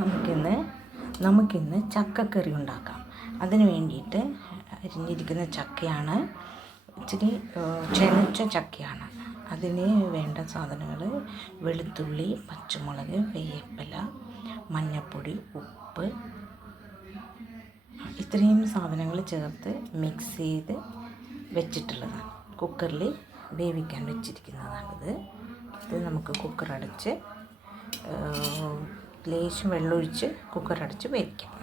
നമുക്കിന്ന് ചക്കക്കറി ഉണ്ടാക്കാം. അതിന് വേണ്ടിയിട്ട് അരിഞ്ഞിരിക്കുന്ന ചക്കയാണ്, ഇച്ചിരി ചെനച്ച ചക്കയാണ്. അതിന് വേണ്ട സാധനങ്ങൾ: വെളുത്തുള്ളി, പച്ചമുളക്, വേപ്പില, മഞ്ഞൾപ്പൊടി, ഉപ്പ്, ഇത്രയും സാധനങ്ങൾ ചേർത്ത് മിക്സ് ചെയ്ത് വെച്ചിട്ടുള്ളതാണ്. കുക്കറിൽ വേവിക്കാൻ വെച്ചിരിക്കുന്നതാണിത്. ഇത് നമുക്ക് കുക്കറടച്ച് ലേശം വെള്ളമൊഴിച്ച് കുക്കറടച്ച് വേവിക്കാം.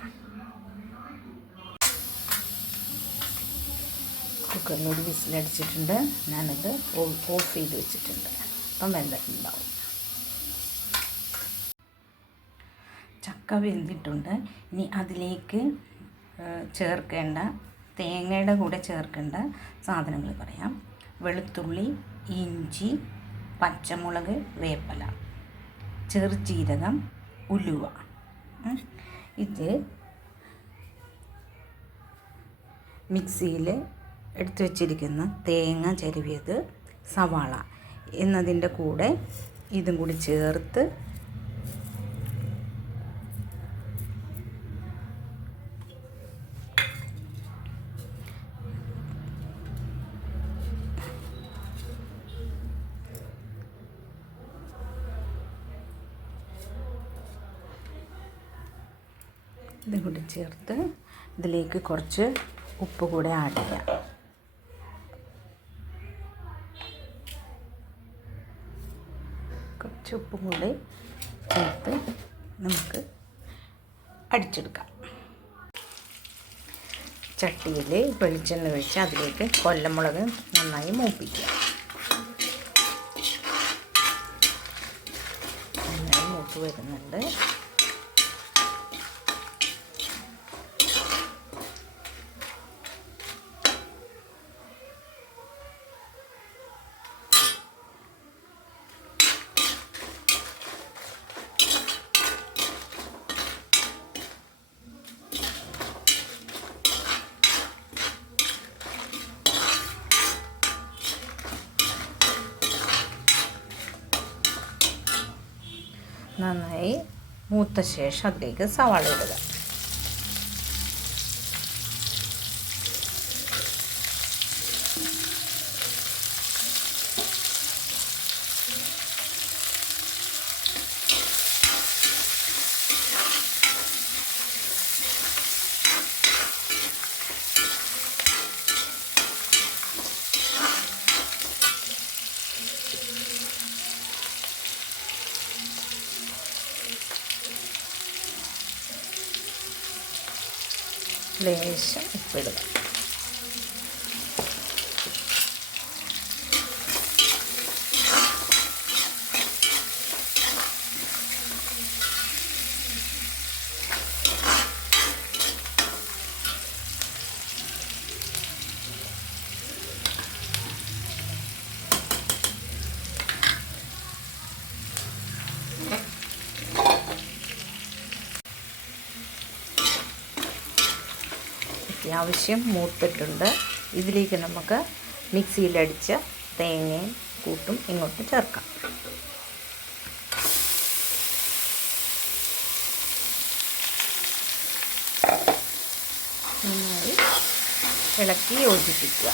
കുക്കറിൽ ഒരു വിസിലടിച്ചിട്ടുണ്ട്. ഞാനത് ഓഫ് ചെയ്ത് വെച്ചിട്ടുണ്ട്. അപ്പം വെന്തിട്ടുണ്ടാവും. ചക്ക വെന്തിട്ടുണ്ട്. ഇനി അതിലേക്ക് ചേർക്കേണ്ട, തേങ്ങയുടെ കൂടെ ചേർക്കേണ്ട സാധനങ്ങൾ പറയാം. വെളുത്തുള്ളി, ഇഞ്ചി, പച്ചമുളക്, വേപ്പില, ചെറുജീരകം, ഉലുവ. ഇത് മിക്സിയിൽ എടുത്തു വച്ചിരിക്കുന്ന തേങ്ങ ചിരവിയത്, സവാള എന്നതിൻ്റെ കൂടെ ഇതും കൂടി ചേർത്ത് ഇതിലേക്ക് കുറച്ച് ഉപ്പ് കൂടെ ആഡ് ചെയ്യാം. കുറച്ച് ഉപ്പും കൂടി ചേർത്ത് നമുക്ക് അടിച്ചെടുക്കാം. ചട്ടിയിൽ വെളിച്ചെണ്ണ ഒഴിച്ച് അതിലേക്ക് കൊല്ലമുളക് നന്നായി മൂപ്പിക്കുക. നന്നായി മൂത്ത് വരുന്നുണ്ട്. നന്നായി മൂത്ത ശേഷം അതിലേക്ക് സവാള ഇടുക. ലേശം ഉപ്പിടുക. അത്യാവശ്യം മൂത്തിട്ടുണ്ട്. ഇതിലേക്ക് നമുക്ക് മിക്സിയിലടിച്ച തേങ്ങയും കൂട്ടും ഇങ്ങോട്ട് ചേർക്കാം. നന്നായി ഇളക്കി യോജിപ്പിക്കുക.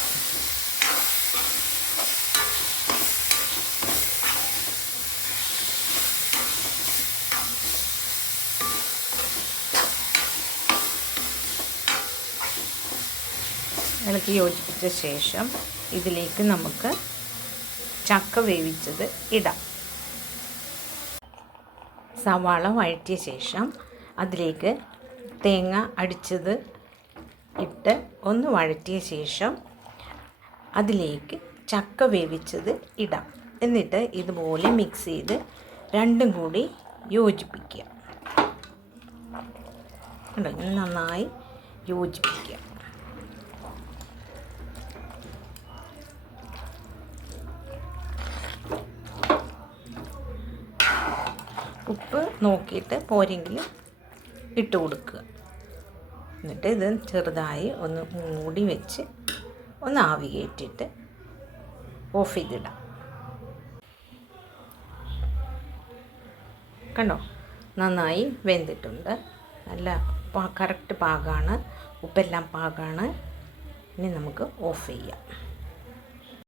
ഇളക്കി യോജിപ്പിച്ച ശേഷം ഇതിലേക്ക് നമുക്ക് ചക്ക വേവിച്ചത് ഇടാം. സവാള വഴറ്റിയ ശേഷം അതിലേക്ക് തേങ്ങ അടിച്ചത് ഇട്ട് ഒന്ന് വഴറ്റിയ ശേഷം അതിലേക്ക് ചക്ക വേവിച്ചത് ഇടാം. എന്നിട്ട് ഇതുപോലെ മിക്സ് ചെയ്ത് രണ്ടും കൂടി യോജിപ്പിക്കുക. നന്നായി യോജിപ്പിക്കുക. ഉപ്പ് നോക്കിയിട്ട് പോരെങ്കിൽ ഇട്ട് കൊടുക്കുക. എന്നിട്ട് ഇത് ചെറുതായി ഒന്ന് മൂടി വെച്ച് ഒന്ന് ആവി കയറ്റിയിട്ട് ഓഫ് ചെയ്തിടാം. കണ്ടോ, നന്നായി വെന്തിട്ടുണ്ട്. നല്ല കറക്റ്റ് പാകമാണ്, ഉപ്പെല്ലാം പാകമാണ്. ഇനി നമുക്ക് ഓഫ് ചെയ്യാം.